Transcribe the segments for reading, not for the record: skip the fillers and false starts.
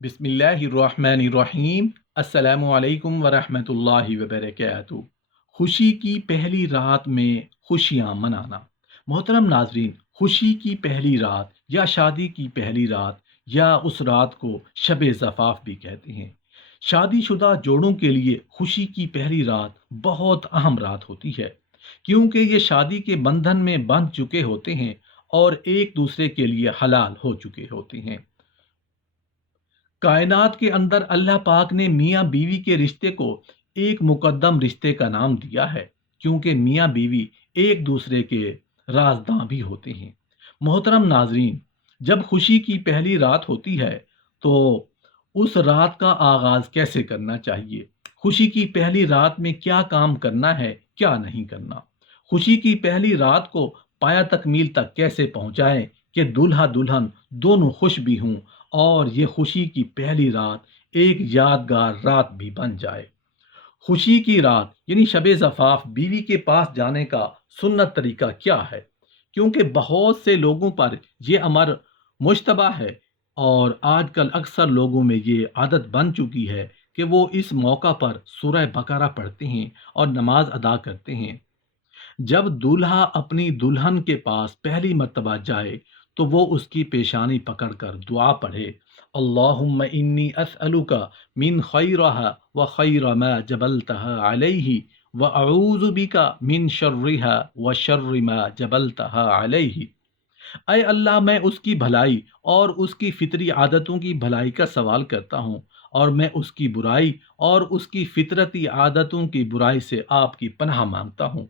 بسم اللہ الرحمن الرحیم۔ السلام علیکم ورحمۃ اللہ وبرکاتہ۔ خوشی کی پہلی رات میں خوشیاں منانا۔ محترم ناظرین، خوشی کی پہلی رات یا شادی کی پہلی رات یا اس رات کو شب زفاف بھی کہتے ہیں۔ شادی شدہ جوڑوں کے لیے خوشی کی پہلی رات بہت اہم رات ہوتی ہے، کیونکہ یہ شادی کے بندھن میں بندھ چکے ہوتے ہیں اور ایک دوسرے کے لیے حلال ہو چکے ہوتے ہیں۔ کائنات کے اندر اللہ پاک نے میاں بیوی کے رشتے کو ایک مقدم رشتے کا نام دیا ہے، کیونکہ میاں بیوی ایک دوسرے کے رازداں بھی ہوتے ہیں۔ محترم ناظرین، جب خوشی کی پہلی رات ہوتی ہے تو اس رات کا آغاز کیسے کرنا چاہیے؟ خوشی کی پہلی رات میں کیا کام کرنا ہے، کیا نہیں کرنا؟ خوشی کی پہلی رات کو پایا تکمیل تک کیسے پہنچائیں کہ دولہا دلہن دونوں خوش بھی ہوں اور یہ خوشی کی پہلی رات ایک یادگار رات بھی بن جائے؟ خوشی کی رات یعنی شب زفاف بیوی کے پاس جانے کا سنت طریقہ کیا ہے؟ کیونکہ بہت سے لوگوں پر یہ امر مشتبہ ہے، اور آج کل اکثر لوگوں میں یہ عادت بن چکی ہے کہ وہ اس موقع پر سورہ بقرہ پڑھتے ہیں اور نماز ادا کرتے ہیں۔ جب دولہا اپنی دلہن کے پاس پہلی مرتبہ جائے تو وہ اس کی پیشانی پکڑ کر دعا پڑھے: اللہم انی اسألک من خیرها و خیر ما جبلتها علیہ و اعوذ بک من شرها و شر ما جبلتها علیہ۔ اے اللہ، میں اس کی بھلائی اور اس کی فطری عادتوں کی بھلائی کا سوال کرتا ہوں، اور میں اس کی برائی اور اس کی فطرتی عادتوں کی برائی سے آپ کی پناہ مانگتا ہوں۔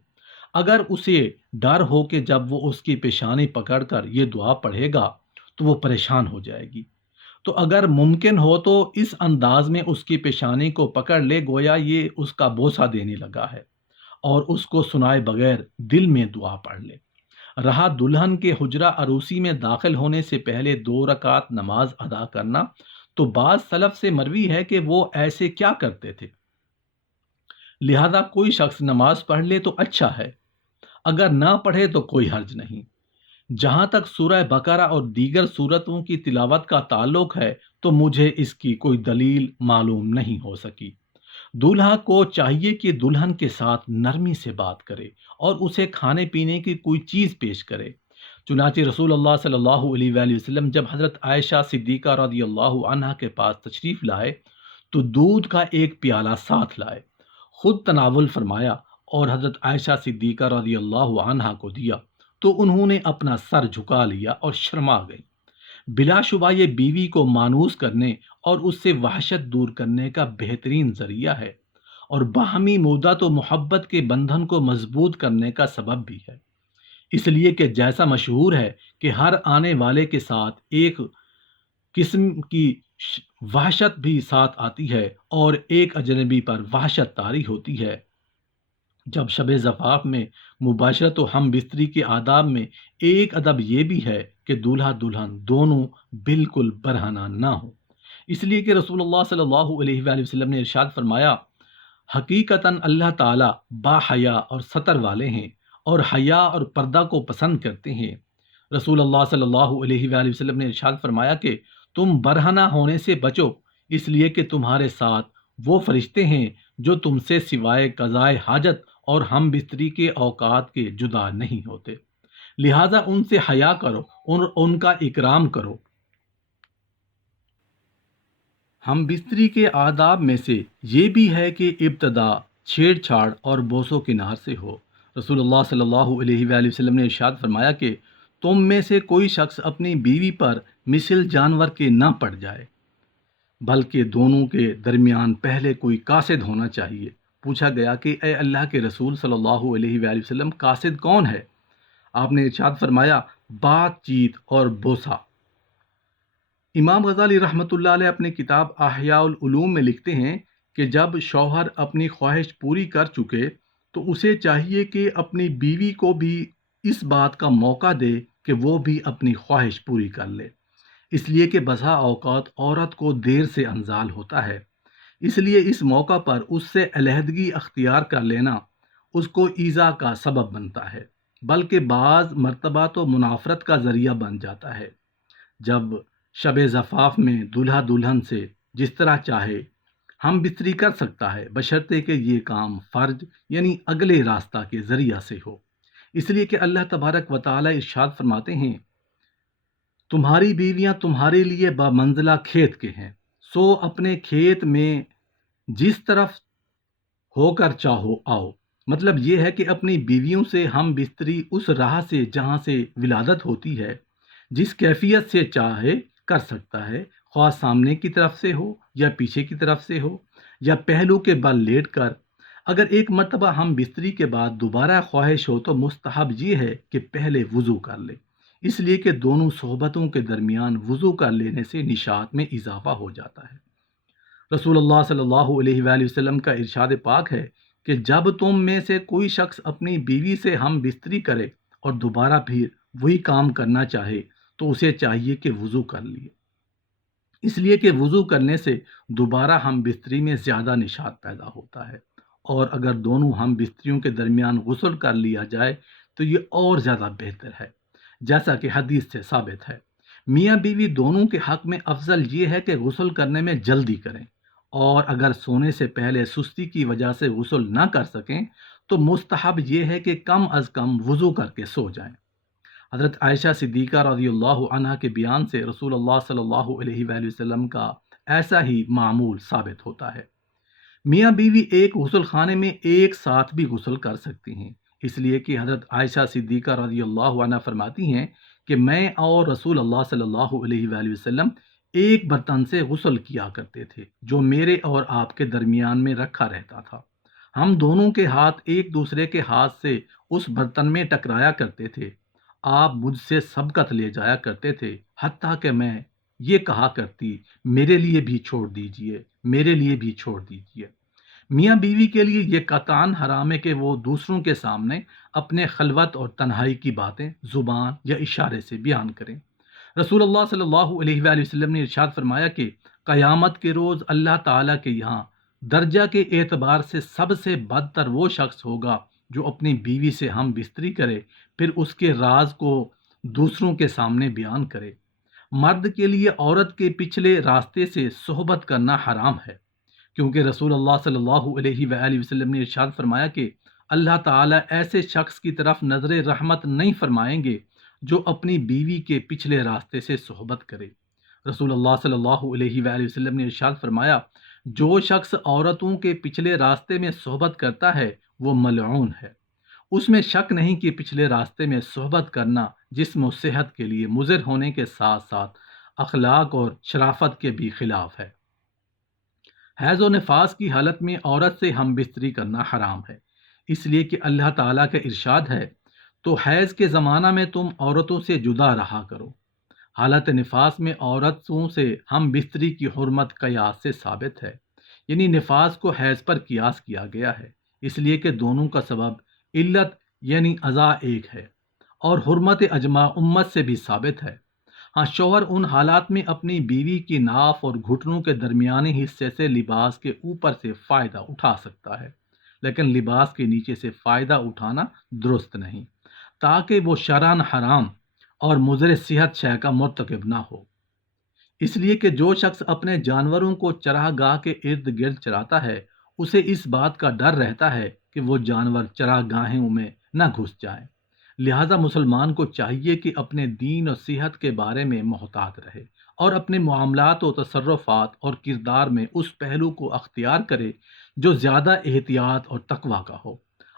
اگر اسے ڈر ہو کہ جب وہ اس کی پیشانی پکڑ کر یہ دعا پڑھے گا تو وہ پریشان ہو جائے گی، تو اگر ممکن ہو تو اس انداز میں اس کی پیشانی کو پکڑ لے گویا یہ اس کا بوسہ دینے لگا ہے، اور اس کو سنائے بغیر دل میں دعا پڑھ لے۔ رہا دلہن کے حجرہ عروسی میں داخل ہونے سے پہلے 2 رکعت نماز ادا کرنا، تو بعض سلف سے مروی ہے کہ وہ ایسے کیا کرتے تھے، لہذا کوئی شخص نماز پڑھ لے تو اچھا ہے، اگر نہ پڑھے تو کوئی حرج نہیں۔ جہاں تک سورہ بقرہ اور دیگر سورتوں کی تلاوت کا تعلق ہے تو مجھے اس کی کوئی دلیل معلوم نہیں ہو سکی۔ دولہا کو چاہیے کہ دلہن کے ساتھ نرمی سے بات کرے اور اسے کھانے پینے کی کوئی چیز پیش کرے۔ چنانچہ رسول اللہ صلی اللہ علیہ وآلہ وسلم جب حضرت عائشہ صدیقہ رضی اللہ عنہا کے پاس تشریف لائے تو دودھ کا ایک پیالہ ساتھ لائے، خود تناول فرمایا اور حضرت عائشہ صدیقہ رضی اللہ عنہا کو دیا، تو انہوں نے اپنا سر جھکا لیا اور شرما گئی۔ بلا شبہ یہ بیوی کو مانوس کرنے اور اس سے وحشت دور کرنے کا بہترین ذریعہ ہے، اور باہمی مودت و محبت کے بندھن کو مضبوط کرنے کا سبب بھی ہے، اس لیے کہ جیسا مشہور ہے کہ ہر آنے والے کے ساتھ ایک قسم کی وحشت بھی ساتھ آتی ہے اور ایک اجنبی پر وحشت طاری ہوتی ہے۔ جب شب زفاف میں مباشرت و ہم بستری کے آداب میں ایک ادب یہ بھی ہے کہ دولہا دلہن دونوں بالکل برہنہ نہ ہو، اس لیے کہ رسول اللہ صلی اللہ علیہ وآلہ وسلم نے ارشاد فرمایا: حقیقتاً اللہ تعالیٰ با حیا اور ستر والے ہیں اور حیا اور پردہ کو پسند کرتے ہیں۔ رسول اللہ صلی اللہ علیہ وآلہ وسلم نے ارشاد فرمایا کہ تم برہنہ ہونے سے بچو، اس لیے کہ تمہارے ساتھ وہ فرشتے ہیں جو تم سے سوائے قضائے حاجت اور ہم بستری کے اوقات کے جدا نہیں ہوتے، لہذا ان سے حیا کرو اور ان کا اکرام کرو۔ ہم بستری کے آداب میں سے یہ بھی ہے کہ ابتدا چھیڑ چھاڑ اور بوس و کنار سے ہو۔ رسول اللہ صلی اللہ علیہ وآلہ وسلم نے ارشاد فرمایا کہ تم میں سے کوئی شخص اپنی بیوی پر مثل جانور کے نہ پڑ جائے، بلکہ دونوں کے درمیان پہلے کوئی قاصد ہونا چاہیے۔ پوچھا گیا کہ اے اللہ کے رسول صلی اللہ علیہ وآلہ وسلم، قاصد کون ہے؟ آپ نے ارشاد فرمایا: بات چیت اور بوسہ۔ امام غزالی رحمۃ اللہ علیہ اپنی کتاب احیاء العلوم میں لکھتے ہیں کہ جب شوہر اپنی خواہش پوری کر چکے تو اسے چاہیے کہ اپنی بیوی کو بھی اس بات کا موقع دے کہ وہ بھی اپنی خواہش پوری کر لے، اس لیے کہ بسا اوقات عورت کو دیر سے انزال ہوتا ہے، اس لیے اس موقع پر اس سے علیحدگی اختیار کر لینا اس کو ایذا کا سبب بنتا ہے، بلکہ بعض مرتبہ تو منافرت کا ذریعہ بن جاتا ہے۔ جب شب زفاف میں دولہا دلہن سے جس طرح چاہے ہم بستری کر سکتا ہے، بشرطے کہ یہ کام فرج یعنی اگلے راستہ کے ذریعہ سے ہو۔ اس لیے کہ اللہ تبارک و تعالی ارشاد فرماتے ہیں، تمہاری بیویاں تمہارے لیے بمنزلہ کھیت کے ہیں، سو اپنے کھیت میں جس طرف ہو کر چاہو آؤ۔ مطلب یہ ہے کہ اپنی بیویوں سے ہم بستری اس راہ سے جہاں سے ولادت ہوتی ہے، جس کیفیت سے چاہے کر سکتا ہے، خواہ سامنے کی طرف سے ہو یا پیچھے کی طرف سے ہو یا پہلو کے بل لیٹ کر۔ اگر ایک مرتبہ ہم بستری کے بعد دوبارہ خواہش ہو تو مستحب یہ ہے کہ پہلے وضو کر لے، اس لیے کہ دونوں صحبتوں کے درمیان وضو کر لینے سے نشاط میں اضافہ ہو جاتا ہے۔ رسول اللہ صلی اللہ علیہ وآلہ وسلم کا ارشاد پاک ہے کہ جب تم میں سے کوئی شخص اپنی بیوی سے ہم بستری کرے اور دوبارہ پھر وہی کام کرنا چاہے تو اسے چاہیے کہ وضو کر لیے، اس لیے کہ وضو کرنے سے دوبارہ ہم بستری میں زیادہ نشاط پیدا ہوتا ہے، اور اگر دونوں ہم بستریوں کے درمیان غسل کر لیا جائے تو یہ اور زیادہ بہتر ہے، جیسا کہ حدیث سے ثابت ہے۔ میاں بیوی دونوں کے حق میں افضل یہ ہے کہ غسل کرنے میں جلدی کریں، اور اگر سونے سے پہلے سستی کی وجہ سے غسل نہ کر سکیں تو مستحب یہ ہے کہ کم از کم وضو کر کے سو جائیں۔ حضرت عائشہ صدیقہ رضی اللہ عنہا کے بیان سے رسول اللہ صلی اللہ علیہ وآلہ وسلم کا ایسا ہی معمول ثابت ہوتا ہے۔ میاں بیوی ایک غسل خانے میں ایک ساتھ بھی غسل کر سکتی ہیں، اس لیے کہ حضرت عائشہ صدیقہ رضی اللہ عنہا فرماتی ہیں کہ میں اور رسول اللہ صلی اللہ علیہ وآلہ وسلم ایک برتن سے غسل کیا کرتے تھے جو میرے اور آپ کے درمیان میں رکھا رہتا تھا۔ ہم دونوں کے ہاتھ ایک دوسرے کے ہاتھ سے اس برتن میں ٹکرایا کرتے تھے، آپ مجھ سے سبقت لے جایا کرتے تھے، حتیٰ کہ میں یہ کہا کرتی، میرے لیے بھی چھوڑ دیجئے، میرے لیے بھی چھوڑ دیجئے۔ میاں بیوی کے لیے یہ قطعاً حرام ہے کہ وہ دوسروں کے سامنے اپنے خلوت اور تنہائی کی باتیں زبان یا اشارے سے بیان کریں۔ رسول اللہ صلی اللہ علیہ وآلہ وسلم نے ارشاد فرمایا کہ قیامت کے روز اللہ تعالیٰ کے یہاں درجہ کے اعتبار سے سب سے بدتر وہ شخص ہوگا جو اپنی بیوی سے ہم بستری کرے پھر اس کے راز کو دوسروں کے سامنے بیان کرے۔ مرد کے لیے عورت کے پچھلے راستے سے صحبت کرنا حرام ہے، کیونکہ رسول اللہ صلی اللہ علیہ وآلہ وسلم نے ارشاد فرمایا کہ اللہ تعالیٰ ایسے شخص کی طرف نظر رحمت نہیں فرمائیں گے جو اپنی بیوی کے پچھلے راستے سے صحبت کرے۔ رسول اللہ صلی اللہ علیہ وآلہ وسلم نے ارشاد فرمایا، جو شخص عورتوں کے پچھلے راستے میں صحبت کرتا ہے وہ ملعون ہے۔ اس میں شک نہیں کہ پچھلے راستے میں صحبت کرنا جسم و صحت کے لیے مضر ہونے کے ساتھ ساتھ اخلاق اور شرافت کے بھی خلاف ہے۔ حیض و نفاس کی حالت میں عورت سے ہم بستری کرنا حرام ہے، اس لیے کہ اللہ تعالیٰ کا ارشاد ہے، تو حیض کے زمانہ میں تم عورتوں سے جدا رہا کرو۔ حالت نفاس میں عورتوں سے ہم بستری کی حرمت قیاس سے ثابت ہے، یعنی نفاس کو حیض پر قیاس کیا گیا ہے، اس لیے کہ دونوں کا سبب علت یعنی اذا ایک ہے، اور حرمت اجماع امت سے بھی ثابت ہے۔ ہاں، شوہر ان حالات میں اپنی بیوی کی ناف اور گھٹنوں کے درمیانی حصے سے لباس کے اوپر سے فائدہ اٹھا سکتا ہے، لیکن لباس کے نیچے سے فائدہ اٹھانا درست نہیں، تاکہ وہ شرعاً حرام اور مضر صحت شے کا مرتکب نہ ہو۔ اس لیے کہ جو شخص اپنے جانوروں کو چراہ گاہ کے ارد گرد چراتا ہے، اسے اس بات کا ڈر رہتا ہے کہ وہ جانور چراہ گاہوں میں نہ گھس جائیں۔ لہذا مسلمان کو چاہیے کہ اپنے دین اور صحت کے بارے میں محتاط رہے اور اپنے معاملات و تصرفات اور کردار میں اس پہلو کو اختیار کرے جو زیادہ احتیاط اور تقوی کا ہو۔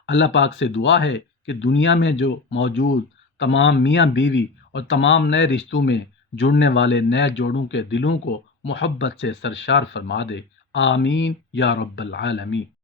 اللہ پاک سے دعا ہے کہ دنیا میں جو موجود تمام میاں بیوی اور تمام نئے رشتوں میں جڑنے والے نئے جوڑوں کے دلوں کو محبت سے سرشار فرما دے۔ آمین یا رب العالمین۔